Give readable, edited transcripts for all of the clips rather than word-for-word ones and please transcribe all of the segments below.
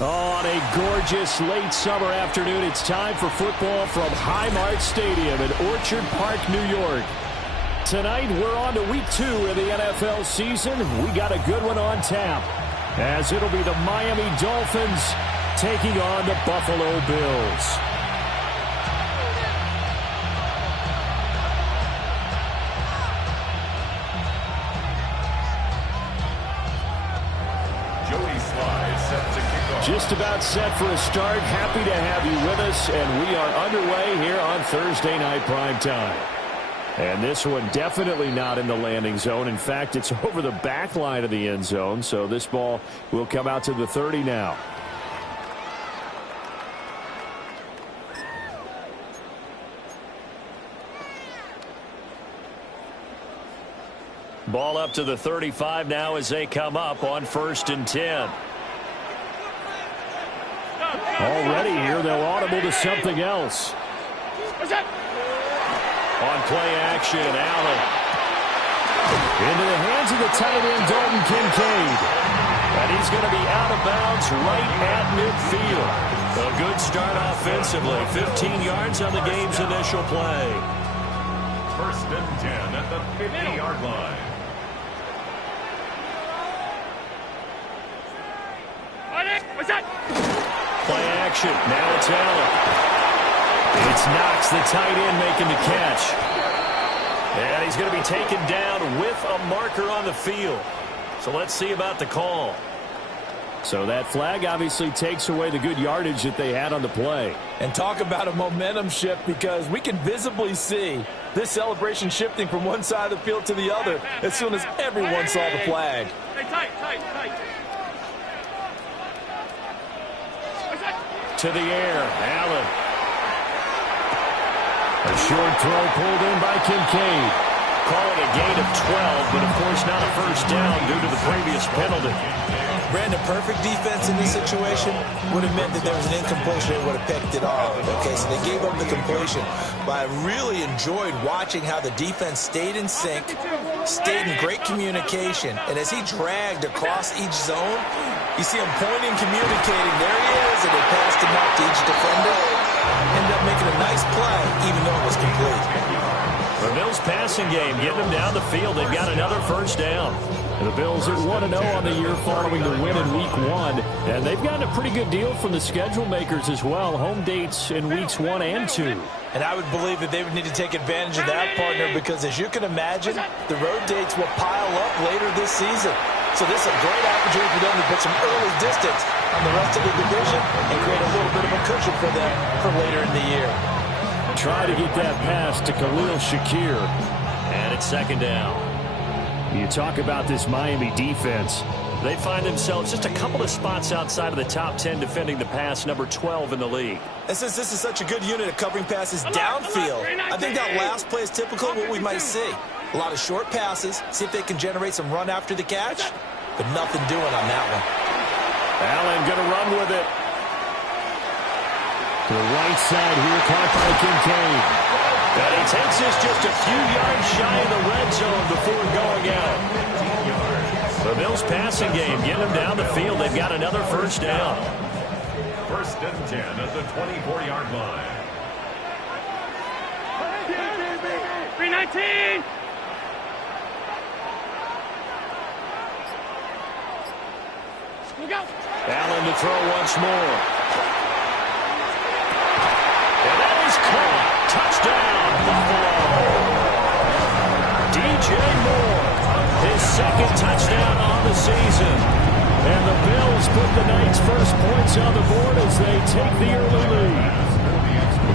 On a gorgeous late summer afternoon, it's time for football from Highmark Stadium in Orchard Park, New York. Tonight, we're on to week 2 of the NFL season. We got a good one on tap, as it'll be the Miami Dolphins taking on the Buffalo Bills. Just about set for a start. Happy to have you with us, and we are underway here on Thursday night primetime. And this one definitely not in the landing zone. In fact, it's over the back line of the end zone, so this ball will come out to the 30 now. Ball up to the 35 now as they come up on 1st and 10. Already here, they'll audible to something else. On play action, Allen. Into the hands of the tight end, Dalton Kincaid. And he's going to be out of bounds right at midfield. A good start offensively. 15 yards on the game's initial play. 1st and 10 at the 50-yard line. What's that? Play action. Now it's Allen. It's Knox, the tight end, making the catch. And he's going to be taken down with a marker on the field. So let's see about the call. So that flag obviously takes away the good yardage that they had on the play. And talk about a momentum shift, because we can visibly see this celebration shifting from one side of the field to the other as soon as everyone saw the flag. Hey, tight. To the air, Allen. A short throw pulled in by Kincaid. Call it a gain of 12, but of course not a first down due to the previous penalty. Brandon, perfect defense in this situation would have meant that there was an incompletion and would have picked it off. Okay, so they gave up the completion. But I really enjoyed watching how the defense stayed in sync, stayed in great communication, and as he dragged across each zone, you see him pointing, communicating. There he is, and they passed him out to each defender. Ended up making a nice play, even though it was complete. The Bills passing game, getting them down the field. They've got another first down. And the Bills are 1-0 on the year following the win in Week 1. And they've gotten a pretty good deal from the schedule makers as well. Home dates in Weeks 1 and 2. And I would believe that they would need to take advantage of that, partner, because as you can imagine, the road dates will pile up later this season. So this is a great opportunity for them to put some early distance on the rest of the division and create a little bit of a cushion for them for later in the year. Try to get that pass to Khalil Shakir. And it's 2nd down. You talk about this Miami defense. They find themselves just a couple of spots outside of the top 10 defending the pass, number 12 in the league. And since this is such a good unit of covering passes downfield, I think that last play is typical of what we might see. A lot of short passes, see if they can generate some run after the catch, but nothing doing on that one. Allen going to run with it. To the right side here, caught by Kincaid. And he takes this just a few yards shy of the red zone before going out. The Bills passing game, getting them down the field. They've got another first down. 1st and 10 at the 24-yard line. 319. Allen to throw once more. And that is caught. Touchdown, Buffalo. DJ Moore, his 2nd touchdown on the season. And the Bills put the night's first points on the board as they take the early lead.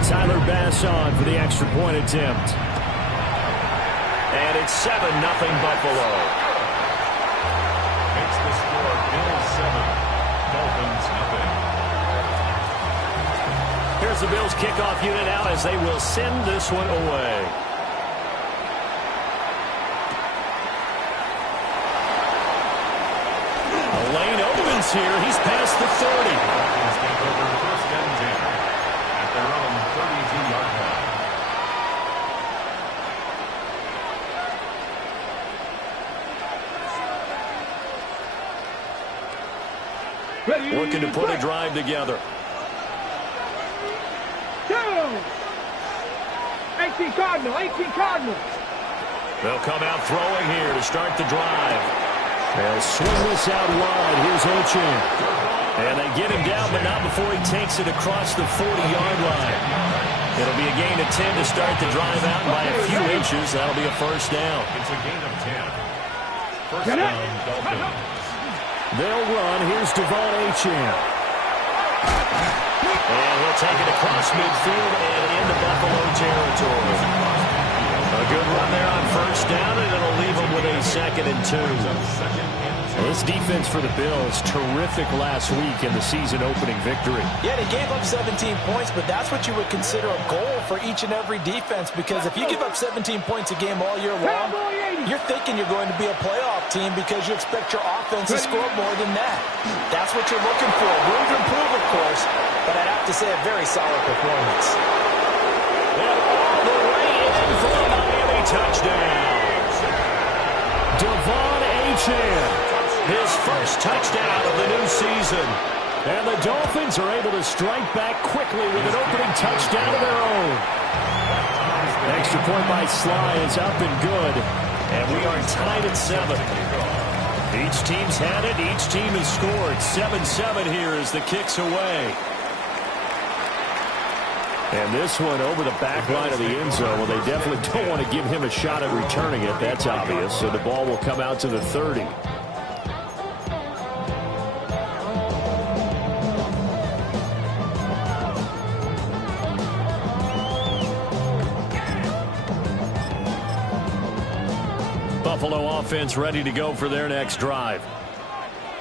Tyler Bass on for the extra point attempt. And it's 7-0 Buffalo. Makes the score Bills 7, Dolphins nothing. Here's the Bills kickoff unit out as they will send this one away. A lane opens here. He's past the 30. Dolphins take over 1st and 10 at their own 32-yard line. looking to put a drive together. 18 Cardinal, 18 Cardinal. They'll come out throwing here to start the drive. They'll swing this out wide. Here's Ochan. And they get him down, but not before he takes it across the 40-yard line. It'll be a gain of 10 to start the drive out, and by a few inches, that'll be a first down. It's a gain of 10. First down, Dolphins. They'll run. Here's Devon Achane. And he'll take it across midfield and into Buffalo territory. A good run there on first down, and it'll leave them with a 2nd and 2. This defense for the Bills, terrific last week in the season-opening victory. Yeah, they gave up 17 points, but that's what you would consider a goal for each and every defense, because if you give up 17 points a game all year long, you're thinking you're going to be a playoff team because you expect your offense to score more than that. That's what you're looking for. Room to improve, of course, but I'd have to say a very solid performance. And all the way in for a Miami touchdown. Devon Achane. His first touchdown of the new season. And the Dolphins are able to strike back quickly with an opening touchdown of their own. Extra point by Sly is up and good. And we are tied at 7. Each team's had it. Each team has scored. 7-7 here as the kick's away. And this one over the back line of the end zone. Well, they definitely don't want to give him a shot at returning it. That's obvious. So the ball will come out to the 30. Buffalo offense ready to go for their next drive.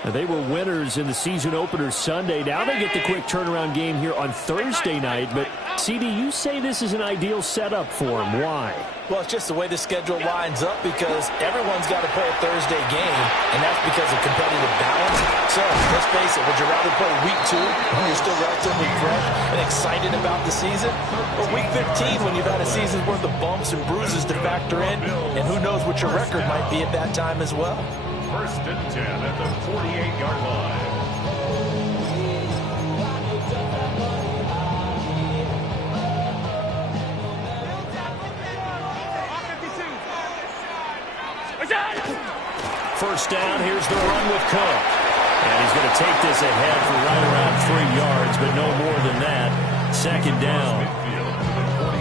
Now, they were winners in the season opener Sunday. Now they get the quick turnaround game here on Thursday night. But, CD, you say this is an ideal setup for them. Why? Well, it's just the way the schedule lines up because everyone's got to play a Thursday game, and that's because of competitive balance. So, let's face it, would you rather play week 2 when you're still relatively fresh and excited about the season? Or week 15 when you've had a season's worth of bumps and bruises to factor in, and who knows what your record might be at that time as well? First and 10 at the 48-yard line. First down, here's the run with Cook. And he's going to take this ahead for right around 3 yards, but no more than that. 2nd down.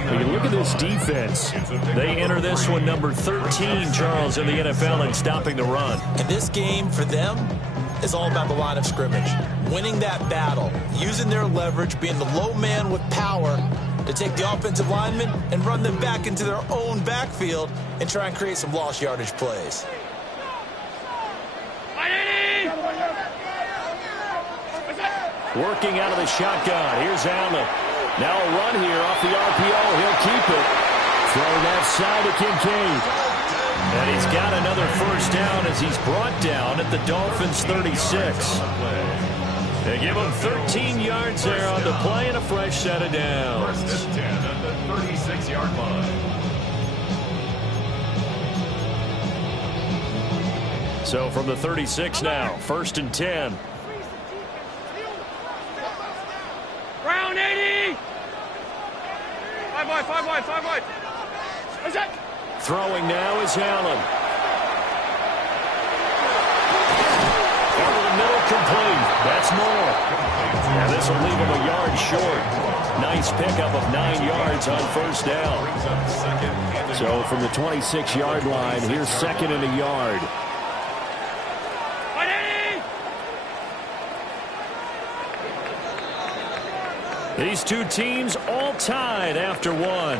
When you look at this defense, they enter this one number 13, Charles, in the NFL in stopping the run. And this game for them is all about the line of scrimmage. Winning that battle, using their leverage, being the low man with power to take the offensive linemen and run them back into their own backfield and try and create some lost yardage plays. Working out of the shotgun. Here's Allen. Now a run here off the RPO. He'll keep it. Throw left side to Kincaid. And he's got another first down as he's brought down at the Dolphins' 36. They give him 13 yards there on the play and a fresh set of downs. First and 10 at the 36-yard line. So from the 36 now, 1st and 10. Round 80. 5 wide, 5 wide, 5 wide. What's that? Throwing now is Allen. Over the middle, complete. That's more. And this will leave him a yard short. Nice pickup of 9 yards on first down. So from the 26-yard line, here's 2nd and a yard. These two teams all tied after one.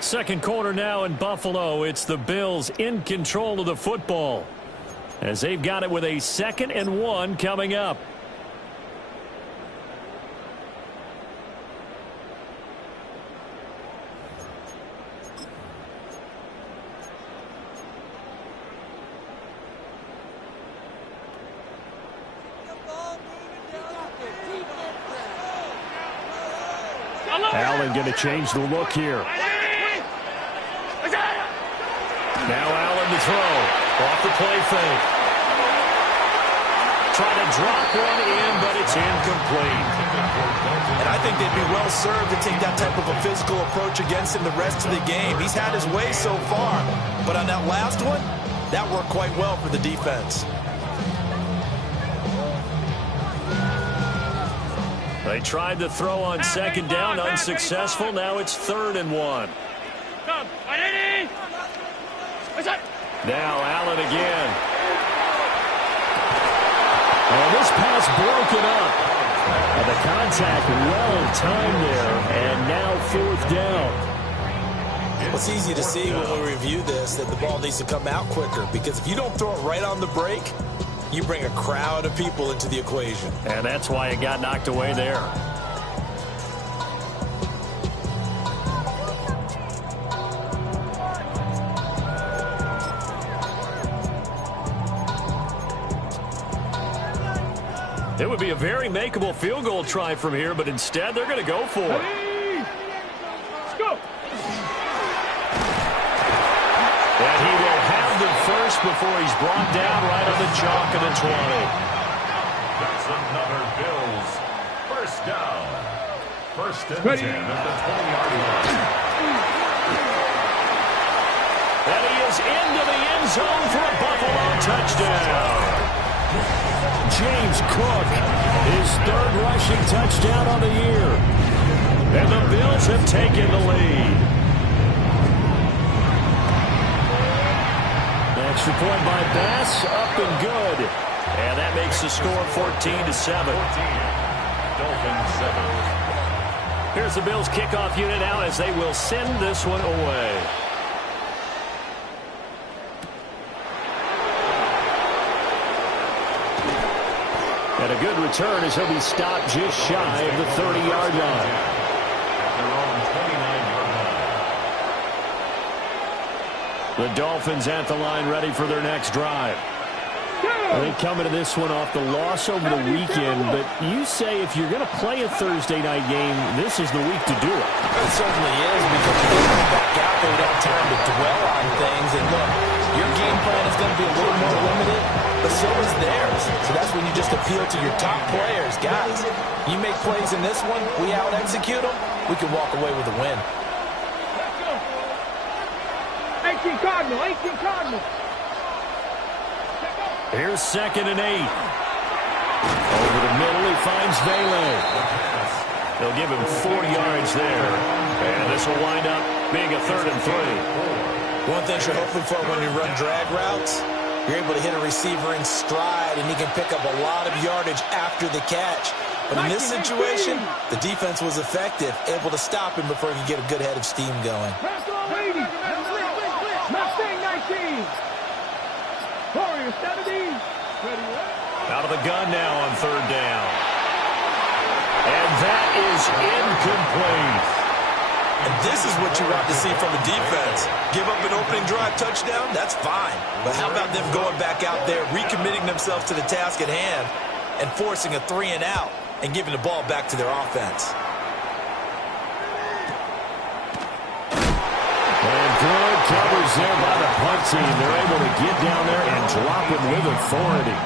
Second quarter now in Buffalo. It's the Bills in control of the football as they've got it with a 2nd and 1 coming up. Allen going to change the look here. Now Allen to throw. Off the play fake. Trying to drop one in, but it's incomplete. And I think they'd be well served to take that type of a physical approach against him the rest of the game. He's had his way so far, but on that last one, that worked quite well for the defense. They tried to throw on second down, unsuccessful. Now it's 3rd and 1. Come, Eddie! Now Allen again. And this pass broken up. And the contact well timed there, and now 4th down. It's easy to see when we review this that the ball needs to come out quicker, because if you don't throw it right on the break, you bring a crowd of people into the equation. And that's why it got knocked away there. It would be a very makeable field goal try from here, but instead they're going to go for it. Let's go. And he will have the first before he's brought down right on the chalk of the 20. That's another Bills first down. 1st and 10 at the 20-yard line. And he is into the end zone for a Buffalo touchdown. James Cook, his 3rd rushing touchdown on the year. And the Bills have taken the lead. Extra point by Bass, up and good. And that makes the score 14-7. Dolphins 7. Here's the Bills kickoff unit now as they will send this one away. And a good return as he'll be stopped just shy of the 30-yard line. Their own 29-yard line. The Dolphins at the line ready for their next drive. They come into this one off the loss over the weekend, but you say if you're going to play a Thursday night game, this is the week to do it. It certainly is, because you don't come back out there without time to dwell on things. And look, your game plan is going to be a little more limited, but so is theirs. So that's when you just appeal to your top players. Guys, you make plays in this one, we out-execute them, we can walk away with a win. 18 Cardinal. Here's 2nd and 8. Over the middle, he finds Vele. They'll give him 4 yards there. And this will wind up being a 3rd and 3. One thing you're hoping for when you run drag routes, you're able to hit a receiver in stride, and he can pick up a lot of yardage after the catch. But in this situation, the defense was effective, able to stop him before he could get a good head of steam going. Out of the gun now on 3rd down. And that is incomplete. And this is what you want to see from the defense. Give up an opening drive touchdown, that's fine. But how about them going back out there, recommitting themselves to the task at hand, and forcing a 3 and out, and giving the ball back to their offense. And good coverage there by the punt team. They're able to get down there and drop him with authority.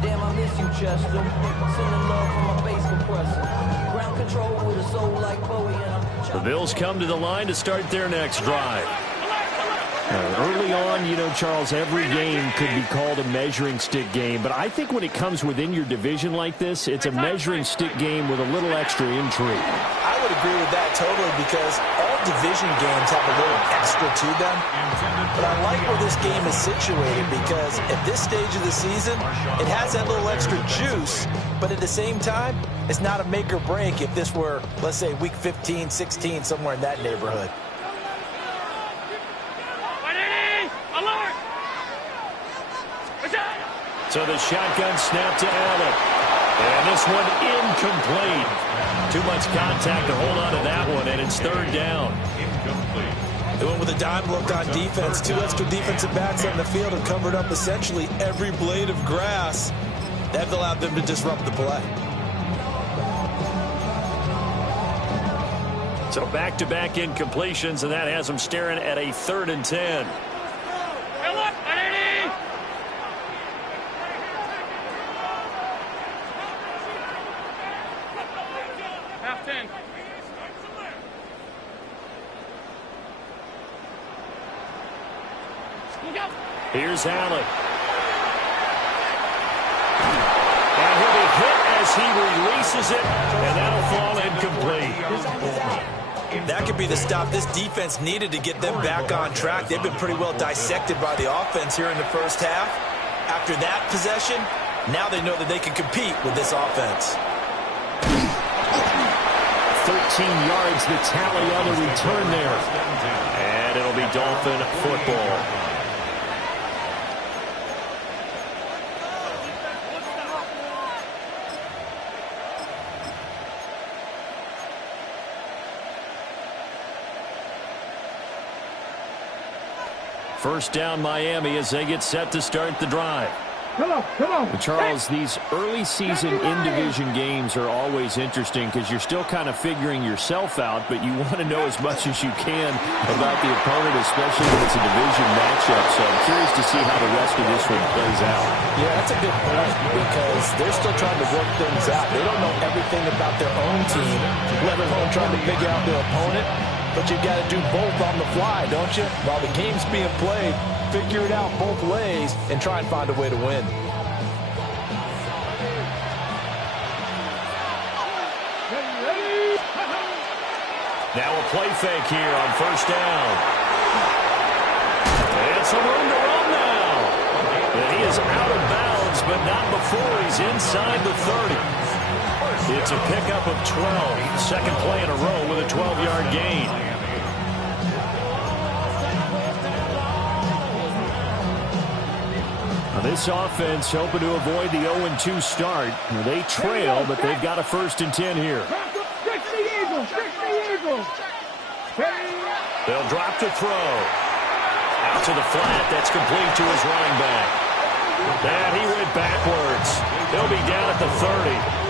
Damn, I miss you, Chester. Sending love from my bass compressor. Ground control with a soul like Bowie, and I'm... The Bills come to the line to start their next drive. Early on, you know, Charles, every game could be called a measuring stick game. But I think when it comes within your division like this, it's a measuring stick game with a little extra intrigue. I would agree with that totally, because all division games have a little extra to them. But I like where this game is situated, because at this stage of the season, it has that little extra juice. But at the same time, it's not a make or break if this were, let's say, week 15, 16, somewhere in that neighborhood. So the shotgun snap to Allen. And this one incomplete. Too much contact to hold on to that one, and it's 3rd down. Incomplete. They went with a dime look on defense. 2 extra defensive backs on the field and covered up essentially every blade of grass. That allowed them to disrupt the play. So back-to-back incompletions, and that has them staring at a 3rd and 10. Hey, look, 180. Half 10. Here's Allen. And he'll be hit as he releases it, and that'll fall incomplete. That could be the stop this defense needed to get them back on track. They've been pretty well dissected by the offense here in the first half. After that possession, now they know that they can compete with this offense. 13 yards the tally on the return there. And it'll be Dolphin football. First down Miami as they get set to start the drive. Come on. Charles, these early season in-division games are always interesting because you're still kind of figuring yourself out, but you want to know as much as you can about the opponent, especially when it's a division matchup. So I'm curious to see how the rest of this one plays out. Yeah, that's a good point because they're still trying to work things out. They don't know everything about their own team, let alone trying to figure out their opponent. But you got to do both on the fly, don't you? While the game's being played, figure it out both ways and try and find a way to win. Now a play fake here on first down. And some room to run now. And he is out of bounds, but not before he's inside the 30. It's a pickup of 12. Second play in a row with a 12-yard gain. Now this offense hoping to avoid the 0-2 start. They trail, but they've got a 1st and 10 here. They'll drop to throw. Out to the flat. That's complete to his running back. And he went backwards. He'll be down at the 30.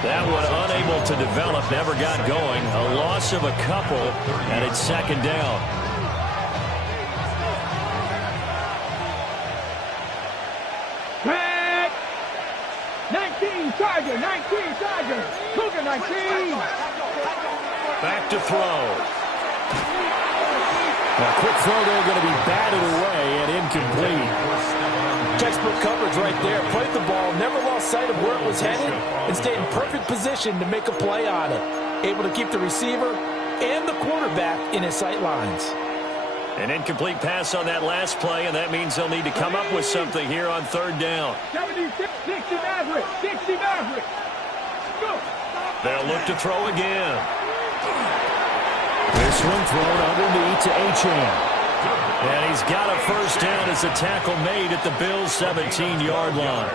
That one unable to develop, never got going. A loss of a couple, and it's second down. Back. 19 Tiger. Cougar 19. Back to throw. A quick throw there going to be batted away and incomplete. Textbook coverage right there. Played the ball, never lost sight of where it was headed, and stayed in perfect position to make a play on it. Able to keep the receiver and the quarterback in his sight lines. An incomplete pass on that last play, and that means they'll need to come up with something here on 3rd down. 60 Maverick. Go. They'll look to throw again. This one thrown underneath to Achane. And he's got a first down as a tackle made at the Bills' 17-yard line.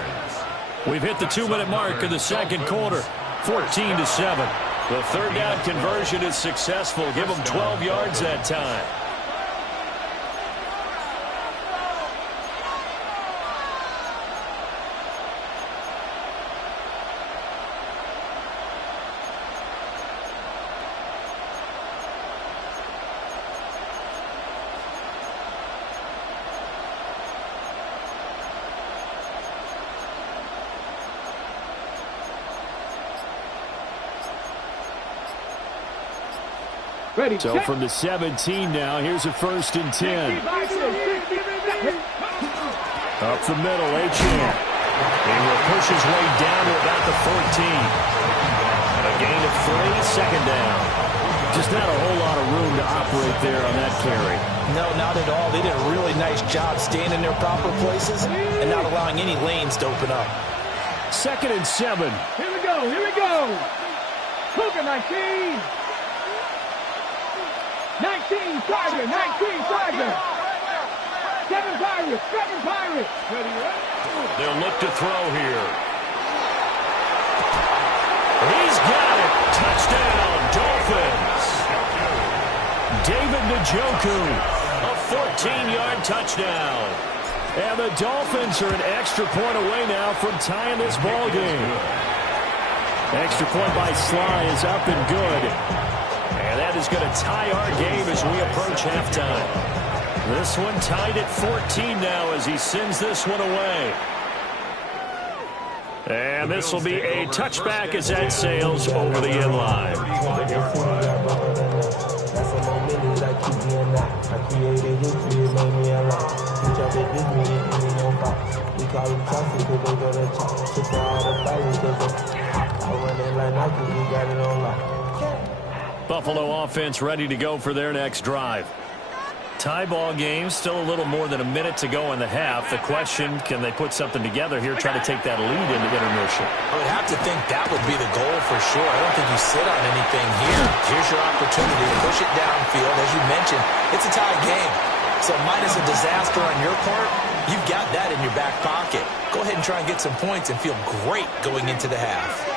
We've hit the 2-minute mark of the second quarter, 14-7. The 3rd down conversion is successful. Give them 12 yards that time. Ready. So from the 17 now, here's a 1st and 10. Up the middle, Achane. He will push his way down to about the 14. A gain of 3, second down. Just not a whole lot of room to operate there on that carry. No, not at all. They did a really nice job staying in their proper places and not allowing any lanes to open up. 2nd and 7. Here we go. Cougar 19. 19 Tiger. 7 Pirates. They'll look to throw here. He's got it. Touchdown, Dolphins. David Njoku, a 14-yard touchdown. And the Dolphins are an extra point away now from tying this ball game. Extra point by Sly is up and good. And And that is going to tie our game as we approach halftime. This one tied at 14 now as he sends this one away. And this will be a touchback as that sails over the end line. Buffalo offense ready to go for their next drive. Tie ball game, still a little more than a minute to go in the half. The question, can they put something together here, try to take that lead into intermission? I would have to think that would be the goal for sure. I don't think you sit on anything here. Here's your opportunity to push it downfield. As you mentioned, it's a tie game. So minus a disaster on your part, you've got that in your back pocket. Go ahead and try and get some points and feel great going into the half.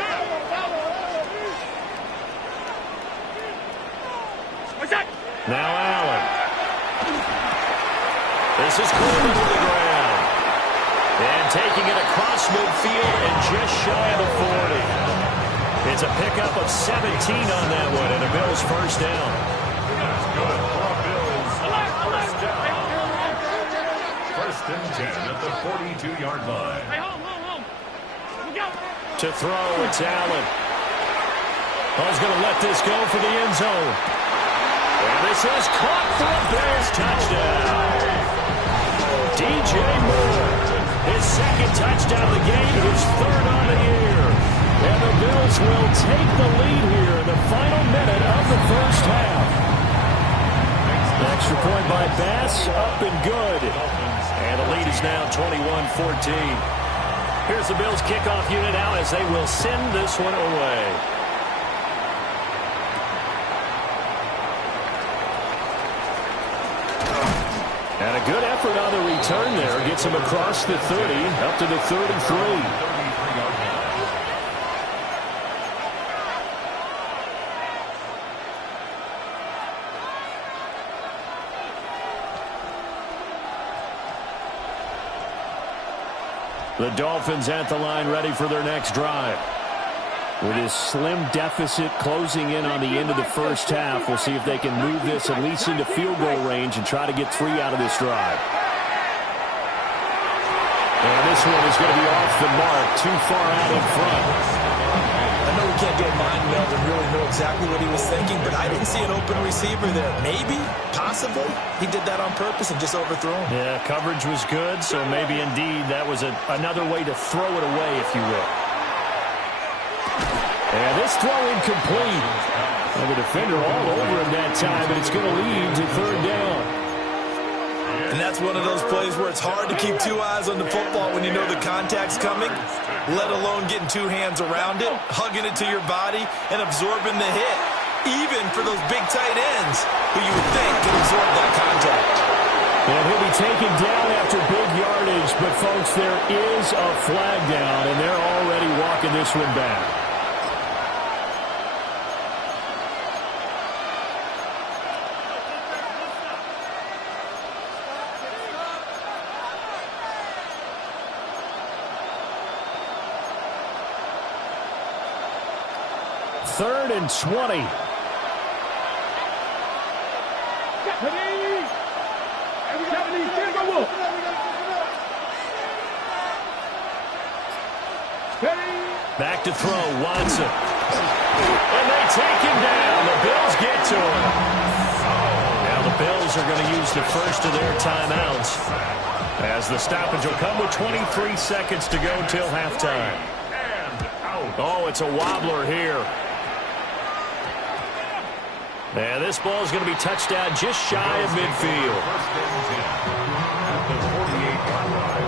Now Allen. This is Coleman to the ground. And taking it across midfield and just shy of the 40. It's a pickup of 17 on that one and a Bills first down. That's good for a Bills first down. First and 10 at the 42-yard line. To throw, it's Allen. Ball's going to let this go for the end zone. And this is caught for a Bears touchdown. DJ Moore, his second touchdown of the game, his third on the year. And the Bills will take the lead here in the final minute of the first half. Extra point by Bass, up and good. And the lead is now 21-14. Here's the Bills kickoff unit out as they will send this one away. And a good effort on the return there. Gets him across the 30, up to the 33. The Dolphins at the line ready for their next drive. With his slim deficit closing in on the end of the first half, we'll see if they can move this at least into field goal range and try to get 3 out of this drive. And this one is going to be off the mark, too far out in front. I know we can't do a mind meld and really know exactly what he was thinking, but I didn't see an open receiver there. Maybe, possibly, he did that on purpose and just overthrew him. Yeah, coverage was good, so maybe indeed that was another way to throw it away, if you will. And this throw incomplete. And the defender all over him that time, and it's going to lead to third down. And that's one of those plays where it's hard to keep 2 eyes on the football when you know the contact's coming, let alone getting 2 hands around it, hugging it to your body, and absorbing the hit, even for those big tight ends who you would think can absorb that contact. And he'll be taken down after big yardage, but, folks, there is a flag down, and they're already walking this one back. Third and 20. Back to throw, Watson. And they take him down. The Bills get to him. Now the Bills are going to use the first of their timeouts, as the stoppage will come with 23 seconds to go till halftime. Oh, it's a wobbler here. And this ball is going to be touched down just shy of midfield. First and 10 at the 48-yard line.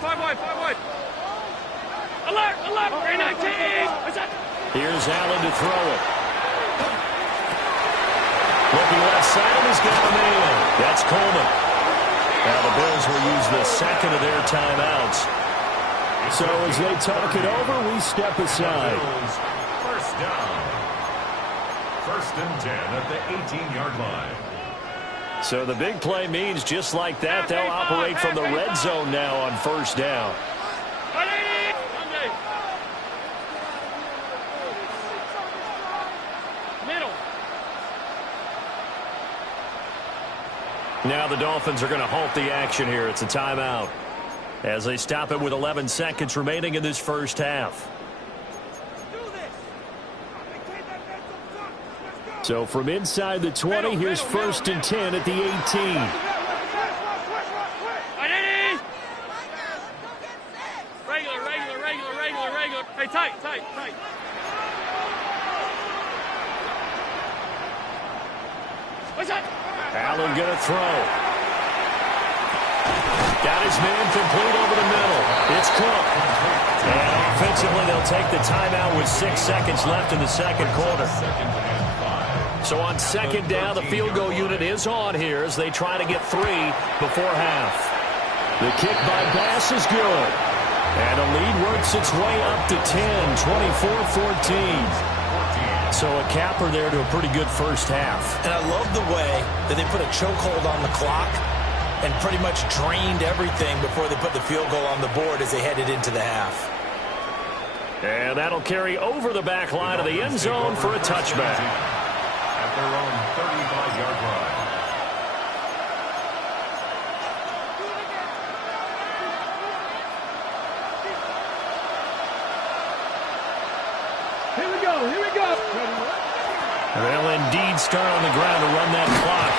Five wide. Alert, 319. What's that? Here's Allen to throw it. Looking left side of his got a man. That's Coleman. Now the Bills will use the second of their timeouts. So as they talk it over, we step aside. First down. 1st and 10 at the 18-yard line. So the big play means just like that, they'll operate from the red zone now on 1st down. Now the Dolphins are going to halt the action here. It's a timeout as they stop it with 11 seconds remaining in this first half. So from inside the 20, here's 1st and 10 at the 18. Regular. Hey, tight. What's that? Allen going to throw. Got his man complete over the middle. It's Cook. And offensively, they'll take the timeout with 6 seconds left in the second quarter. So on 2nd down, the field goal unit is on here as they try to get 3 before half. The kick by Bass is good. And the lead works its way up to 10, 24-14. So a capper there to a pretty good first half. And I love the way that they put a chokehold on the clock and pretty much drained everything before they put the field goal on the board as they headed into the half. And that'll carry over the back line of the end zone for a touchback. At their own 35-yard line. Here we go. They'll indeed start on the ground to run that clock.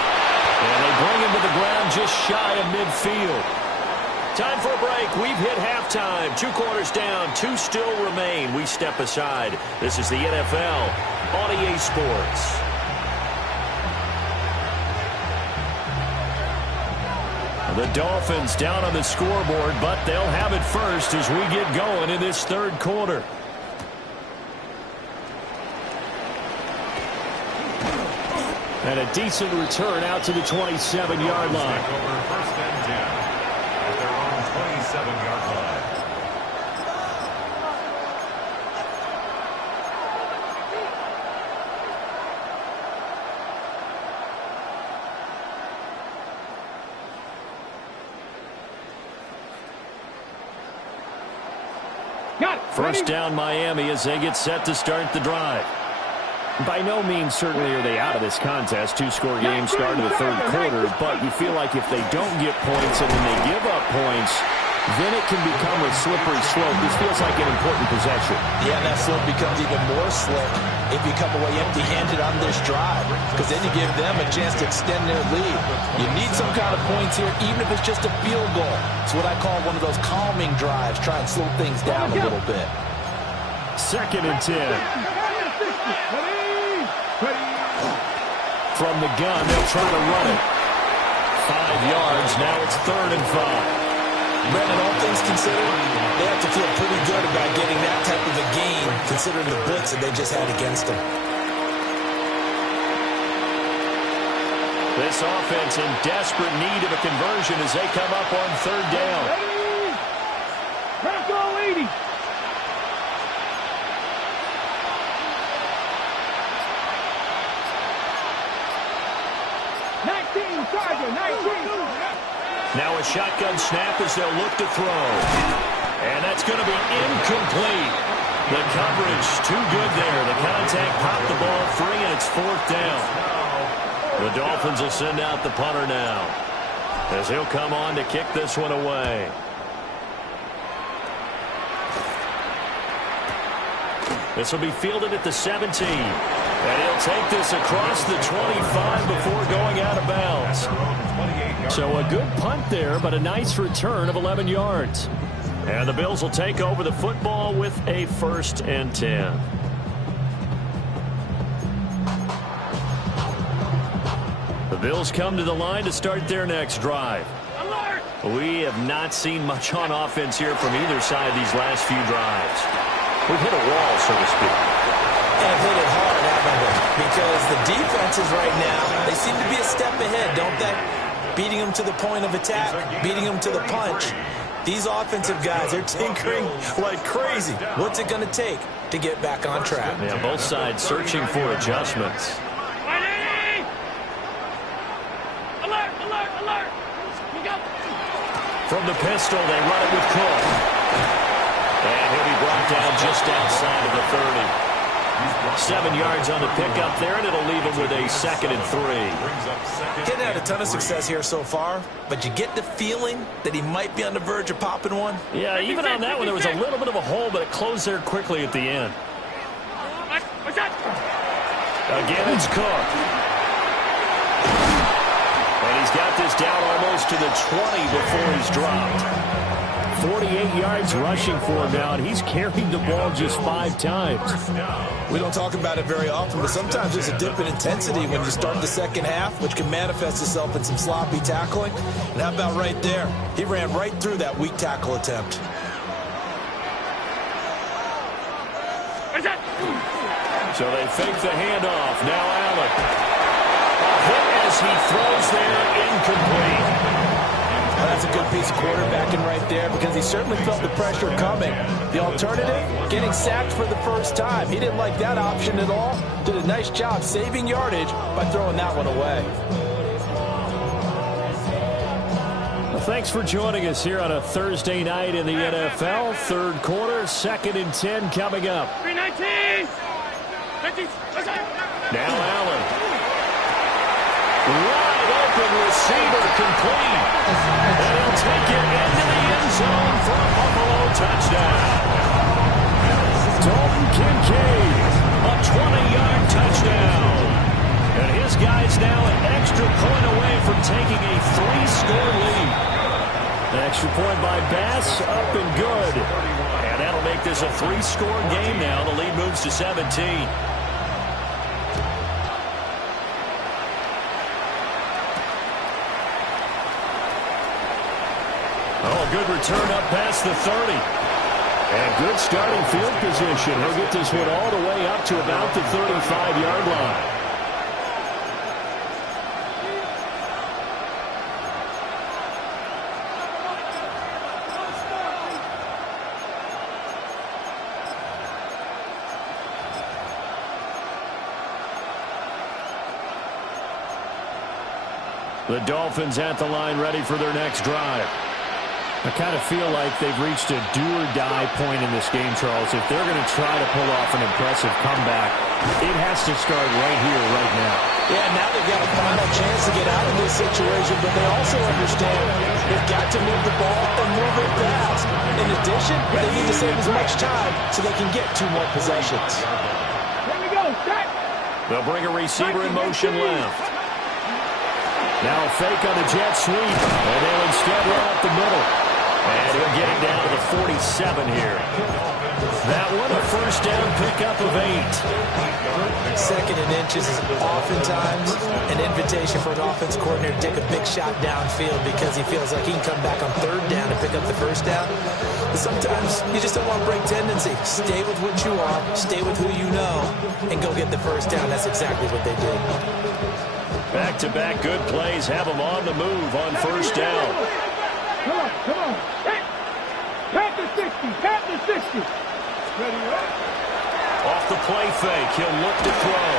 And they bring him to the ground just shy of midfield. Time for a break. We've hit halftime. 2 quarters down. 2 still remain. We step aside. This is the NFL on EA Sports. The Dolphins down on the scoreboard, but they'll have it first as we get going in this 3rd quarter. And a decent return out to the 27-yard line. Take over 1st and 10 at their own 27-yard line. Got it. 1st down Miami as they get set to start the drive. By no means certainly are they out of this contest. 2-score game start of the 3rd quarter, but you feel like if they don't get points and then they give up points, then it can become a slippery slope. This feels like an important possession. Yeah, and that slope becomes even more slick if you come away empty-handed on this drive, because then you give them a chance to extend their lead. You need some kind of points here, even if it's just a field goal. It's what I call one of those calming drives, try and slow things down a little bit. 2nd and 10. From the gun, they'll try to run it. 5 yards, now it's 3rd and 5. Brendan, all things considered, they have to feel pretty good about getting that type of a gain, considering the blitz that they just had against them. This offense in desperate need of a conversion as they come up on 3rd down. Bronco 80. Now a shotgun snap as they'll look to throw. And that's going to be incomplete. The coverage too good there. The contact popped the ball free, and it's 4th down. The Dolphins will send out the punter now as he'll come on to kick this one away. This will be fielded at the 17. And he'll take this across the 25 before going out of bounds. So a good punt there, but a nice return of 11 yards. And the Bills will take over the football with a 1st and 10. The Bills come to the line to start their next drive. We have not seen much on offense here from either side these last few drives. We've hit a wall, so to speak. And hit it hard, haven't we? Because the defenses right now, they seem to be a step ahead, don't they? Beating them to the point of attack, beating them to the punch. These offensive guys, they're tinkering like crazy. What's it going to take? to get back on track. Yeah, both sides searching for adjustments. Alert, alert, alert. We go. From the pistol, they run it with Cook. And he'll be brought down just outside of the 30. 7 yards on the pickup there, and it'll leave him with a 2nd and 3. He hasn't had a ton of success here so far, but you get the feeling that he might be on the verge of popping one. Yeah, even on that one, there was a little bit of a hole, but it closed there quickly at the end. What's that? Again, it's Cook. And he's got this down almost to the 20 before he's dropped. 48 yards rushing for him now, and he's carried the ball just 5 times. We don't talk about it very often, but sometimes there's a dip in intensity when you start the second half, which can manifest itself in some sloppy tackling. And how about right there? He ran right through that weak tackle attempt. So they fake the handoff. Now Allen. A hit as he throws there, incomplete. Well, that's a good piece of quarterbacking right there because he certainly felt the pressure coming. The alternative, getting sacked for the first time. He didn't like that option at all. Did a nice job saving yardage by throwing that one away. Well, thanks for joining us here on a Thursday night in the NFL. Third quarter, 2nd and 10 coming up. 319. Now Allen. Wide open receiver complete. And he'll take it into the end zone for a Buffalo touchdown. Dalton Kincaid, a 20-yard touchdown. And his guy's now an extra point away from taking a 3-score lead. An extra point by Bass, up and good. And that'll make this a 3-score game now. The lead moves to 17. Oh, good return up past the 30. And good starting field position. He'll get this one all the way up to about the 35-yard line. The Dolphins at the line ready for their next drive. I kind of feel like they've reached a do-or-die point in this game, Charles. If they're going to try to pull off an impressive comeback, it has to start right here, right now. Yeah, now they've got a final chance to get out of this situation, but they also understand they've got to move the ball and move it fast. In addition, they need to save as much time so they can get 2 more possessions. Here we go. Start. They'll bring a receiver in motion left. Now a fake on the jet sweep, and they'll instead run up the middle. And he'll get it down to the 47 here. That one, a first down pickup of 8. 2nd and inches is oftentimes an invitation for an offense coordinator to take a big shot downfield because he feels like he can come back on 3rd down and pick up the first down. But sometimes you just don't want to break tendency. Stay with what you are, stay with who you know, and go get the first down. That's exactly what they did. Back-to-back good plays have them on the move on first down. Come on, come on. Pat the 60, pat the 60. Ready, right? Off the play fake, he'll look to throw.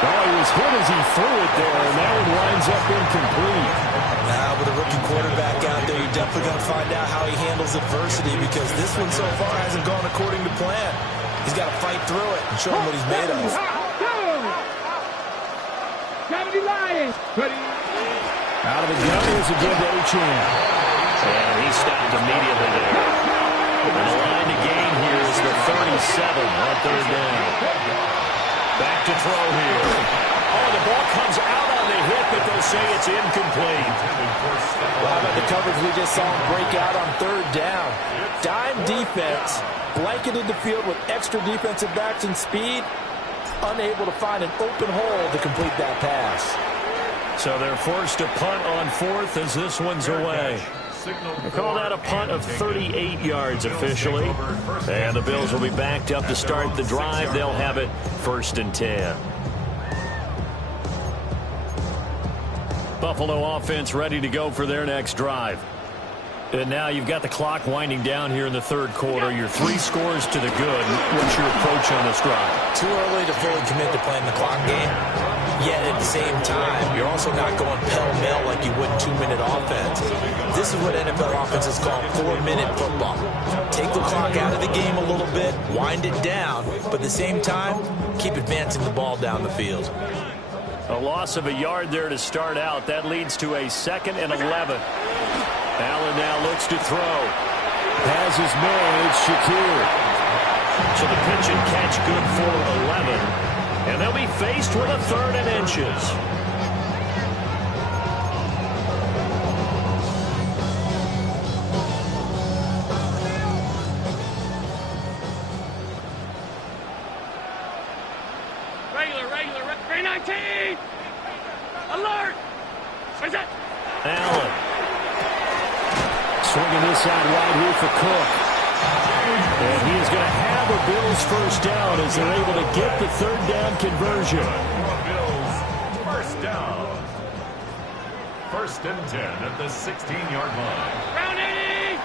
Oh, he was hit as he threw it there, and that one winds up incomplete. Now, with a rookie quarterback out there, you're definitely going to find out how he handles adversity because this one so far hasn't gone according to plan. He's got to fight through it and show him what he's made of. Lions. Ready. Out of the gun is a good A-Chan. And he stopped immediately there. And the line to gain here is the 37 on 3rd down. Back to throw here. Oh, the ball comes out on the hit, but they'll say it's incomplete. Well, how about the coverage we just saw him break out on 3rd down? Dime defense, blanketed the field with extra defensive backs and speed, unable to find an open hole to complete that pass. So they're forced to punt on 4th as this one's away. They call that a punt of 38 yards officially. And the Bills will be backed up to start the drive. They'll have it 1st and 10. Buffalo offense ready to go for their next drive. And now you've got the clock winding down here in the third quarter. You're 3 scores to the good. What's your approach on this drive? Too early to fully commit to playing the clock game. Yet at the same time, you're also not going pell-mell like you would 2-minute offense. This is what NFL offenses call 4-minute football. Take the clock out of the game a little bit, wind it down, but at the same time, keep advancing the ball down the field. A loss of a yard there to start out. That leads to a 2nd and 11. Allen now looks to throw. Has his man. It's Shakir. So the pitch and catch good for 11. And they'll be faced with a 3rd and inches. Regular. 319. Alert. Where's that? Allen. Swinging this out wide here for Cook. And he is going to have a Bills first down as they're able to get the 3rd down conversion. Bills first down. 1st and 10 at the 16-yard line. Round 80.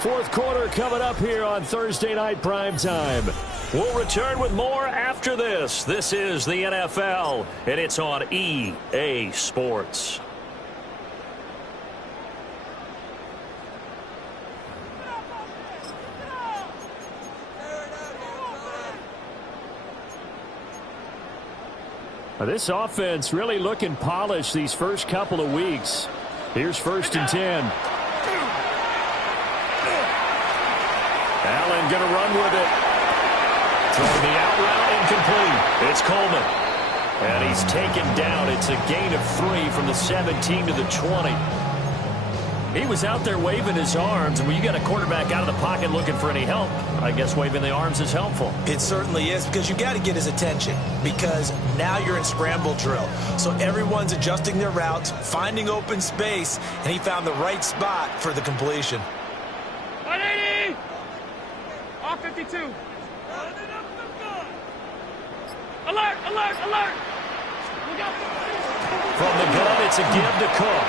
4th quarter coming up here on Thursday Night Primetime. We'll return with more after this. This is the NFL, and it's on EA Sports. This offense really looking polished these first couple of weeks. Here's 1st and 10. Allen going to run with it. Throwing the out route incomplete. It's Coleman. And he's taken down. It's a gain of 3 from the 17 to the 20. He was out there waving his arms, and when you got a quarterback out of the pocket looking for any help, I guess waving the arms is helpful. It certainly is, because you got to get his attention, because now you're in scramble drill. So everyone's adjusting their routes, finding open space, and he found the right spot for the completion. 180. Off 52. Alert. Look out. From the gun, it's a give to Cook.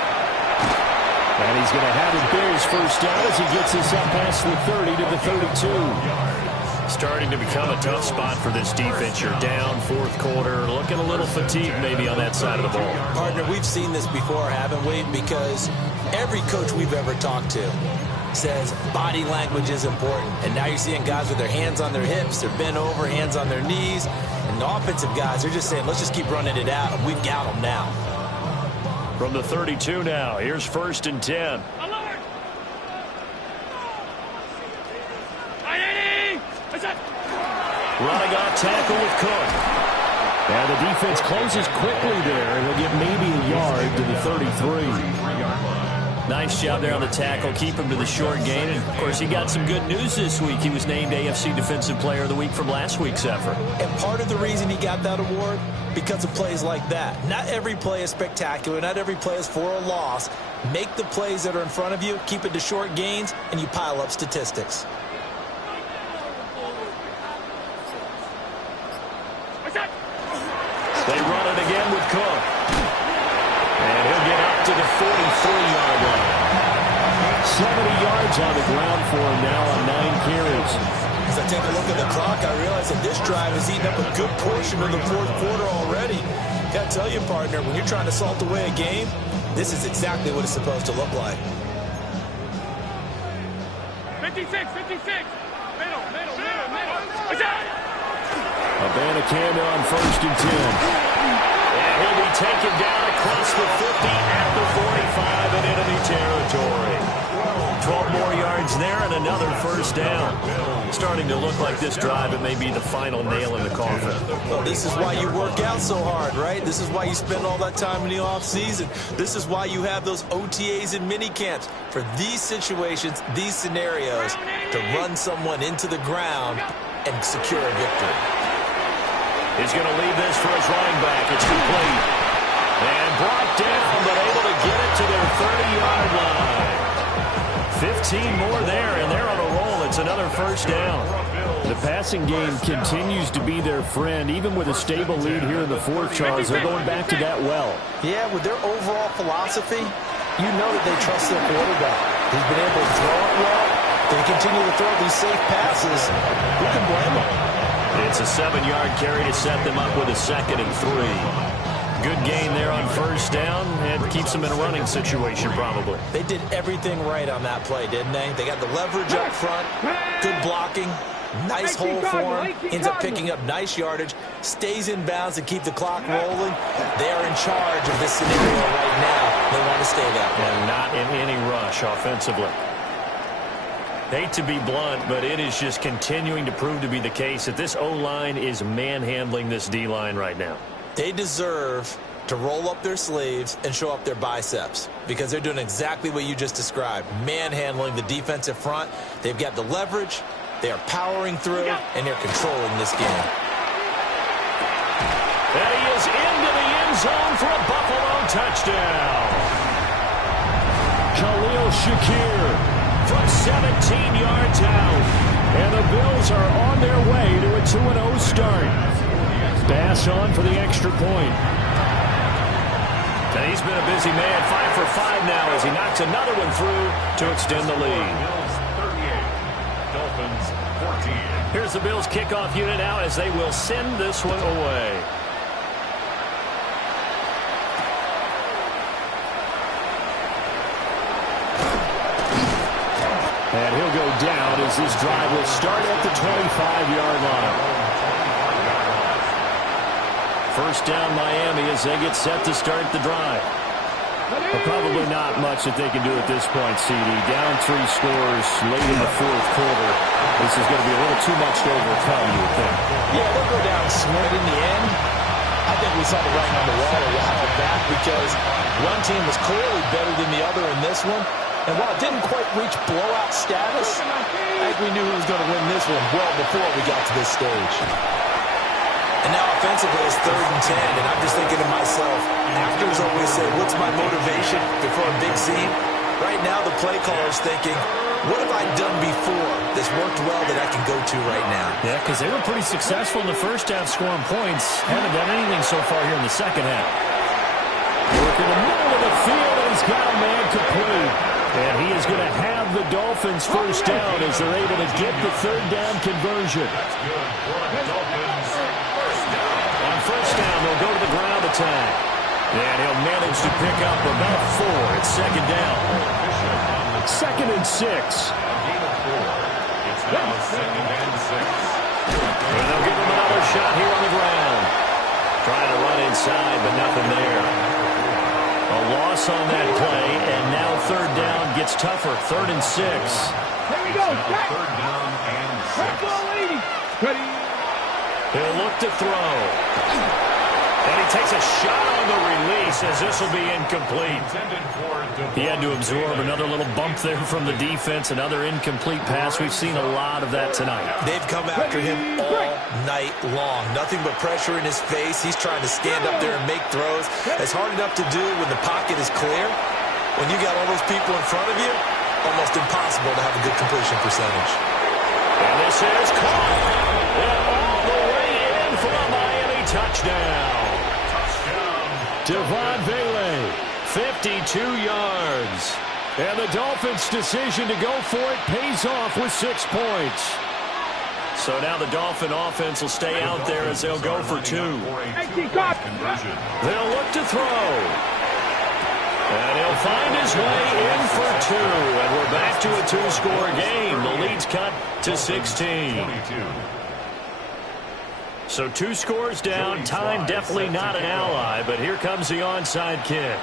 And he's going to have a Bills first down as he gets this up past the 30 to the 32. Starting to become a tough spot for this defense. You're down 4th quarter, looking a little fatigued maybe on that side of the ball. Partner, we've seen this before, haven't we? Because every coach we've ever talked to says body language is important. And now you're seeing guys with their hands on their hips, they're bent over, hands on their knees. And the offensive guys, they're just saying, let's just keep running it out, and we've got them now. From the 32 now, here's 1st and 10. Alert. 180. What's that? Running off tackle with Cook. And the defense closes quickly there, and he'll get maybe a yard to the 33. Nice job there on the tackle. Keep him to the short gain. And, of course, he got some good news this week. He was named AFC Defensive Player of the Week from last week's effort. And part of the reason he got that award, because of plays like that. Not every play is spectacular. Not every play is for a loss. Make the plays that are in front of you, keep it to short gains, and you pile up statistics. What's that? They run it again with Cook. And he'll get up to the 43-yard line. 70 yards on the ground for him now on 9 carries. As I take a look at the clock, I realize that this drive has eaten up a good portion of the 4th quarter already. Got to tell you, partner, when you're trying to salt away a game, this is exactly what it's supposed to look like. 56. Middle. What's that? Abanikanda on 1st and 10. And he'll be taken down across the 50 at the 45 in enemy territory. 12 more yards there and another first down. Starting to look like this drive, it may be the final nail in the coffin. Well, this is why you work out so hard, right? This is why you spend all that time in the offseason. This is why you have those OTAs and mini camps for these situations, these scenarios, to run someone into the ground and secure a victory. He's going to leave this for his running back. It's complete. And brought down, but able to get it to their 30-yard line. 15 more there, and they're on a roll. It's another first down. The passing game continues to be their friend. Even with a stable lead here in the 4th, Charles, they're going back to that well. Yeah, with their overall philosophy, you know that they trust their quarterback. He's been able to throw it well. They continue to throw these safe passes. Who can blame him? It's a 7-yard carry to set them up with a 2nd and 3. Good gain there on first down, and keeps them in a running situation probably. They did everything right on that play, didn't they? They got the leverage up front, good blocking, nice hole for him, ends up picking up nice yardage, stays in bounds and keep the clock rolling. They are in charge of this scenario right now. They want to stay that way. And not in any rush offensively. Hate to be blunt, but it is just continuing to prove to be the case that this O-line is manhandling this D-line right now. They deserve to roll up their sleeves and show up their biceps because they're doing exactly what you just described, manhandling the defensive front. They've got the leverage, they are powering through, and they're controlling this game. And he is into the end zone for a Buffalo touchdown. Khalil Shakir from 17 yards out. And the Bills are on their way to a 2-0 start. Bass on for the extra point. And he's been a busy man, 5 for 5 now as he knocks another one through to extend the lead. Bills 38, Dolphins 14. Here's the Bills kickoff unit out as they will send this one away. And he'll go down as this drive will start at the 25-yard line. First down Miami as they get set to start the drive. But probably not much that they can do at this point, CD. Down 3 scores late in the 4th quarter. This is going to be a little too much to overcome, you would think. Yeah, they'll go down swing in the end. I think we saw the writing on the wall a while back because one team was clearly better than the other in this one. And while it didn't quite reach blowout status, I think we knew who was going to win this one well before we got to this stage. And now offensively it's 3rd and 10, and I'm just thinking to myself, actors always say, what's my motivation before a big scene? Right now the play caller is thinking, what have I done before that's worked well that I can go to right now? Yeah, because they were pretty successful in the first half scoring points. Haven't done anything so far here in the second half. Working the middle of the field, and he's got a man complete. And he is going to have the Dolphins first down as they're able to get the 3rd down conversion. That's good for the Dolphins. First down. On first down, they'll go to the ground attack. And he'll manage to pick up about 4 at 2nd down. 2nd and 6. A gain of 4. It's now 2nd and 6. And they'll give him another shot here on the ground. Trying to run inside, but nothing there. A loss on that play, and now 3rd down gets tougher. 3rd and 6. Here we go. 3rd down and 6. Ready. He'll look to throw. And he takes a shot on the release as this will be incomplete. He had to absorb another little bump there from the defense. Another incomplete pass. We've seen a lot of that tonight. They've come after him all night long. Nothing but pressure in his face. He's trying to stand up there and make throws. It's hard enough to do when the pocket is clear. When you got all those people in front of you, almost impossible to have a good completion percentage. And this is caught. And all the way in for a Miami touchdown. Devon Vele, 52 yards. And the Dolphins' decision to go for it pays off with 6 points. So now the Dolphin offense will stay out there as they'll go for 2. They'll look to throw. And he'll find his way in for 2. And we're back to a 2-score game. The lead's cut to 16. So 2 scores down. Time definitely not an ally, but here comes the onside kick.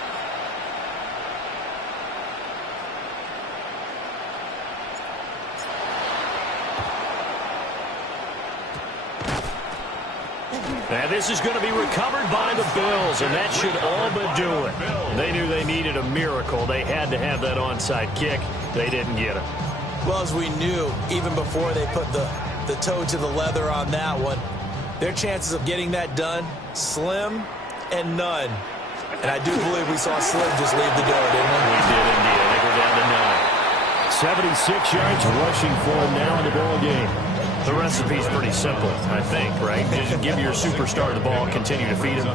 And this is going to be recovered by the Bills, and that should all but do it. They knew they needed a miracle. They had to have that onside kick. They didn't get it. Well, as we knew, even before they put the toe to the leather on that one, their chances of getting that done, slim and none. And I do believe we saw Slim just leave the door, didn't we? We did indeed. I think we're down to 9. 76 yards rushing for him now in the ball game. The recipe's pretty simple, I think, right? Just give your superstar the ball, continue to feed him.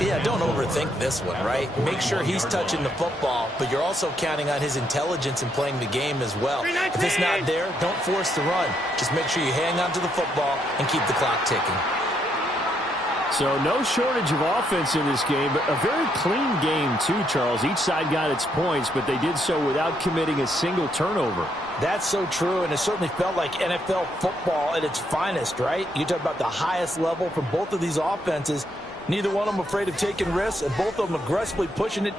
Yeah, don't overthink this one, right? Make sure he's touching the football, but you're also counting on his intelligence in playing the game as well. If it's not there, don't force the run. Just make sure you hang on to the football and keep the clock ticking. So no shortage of offense in this game, but a very clean game too, Charles. Each side got its points, but they did so without committing a single turnover. That's so true, and it certainly felt like NFL football at its finest, right? You talk about the highest level from both of these offenses. Neither one of them afraid of taking risks, and both of them aggressively pushing it down.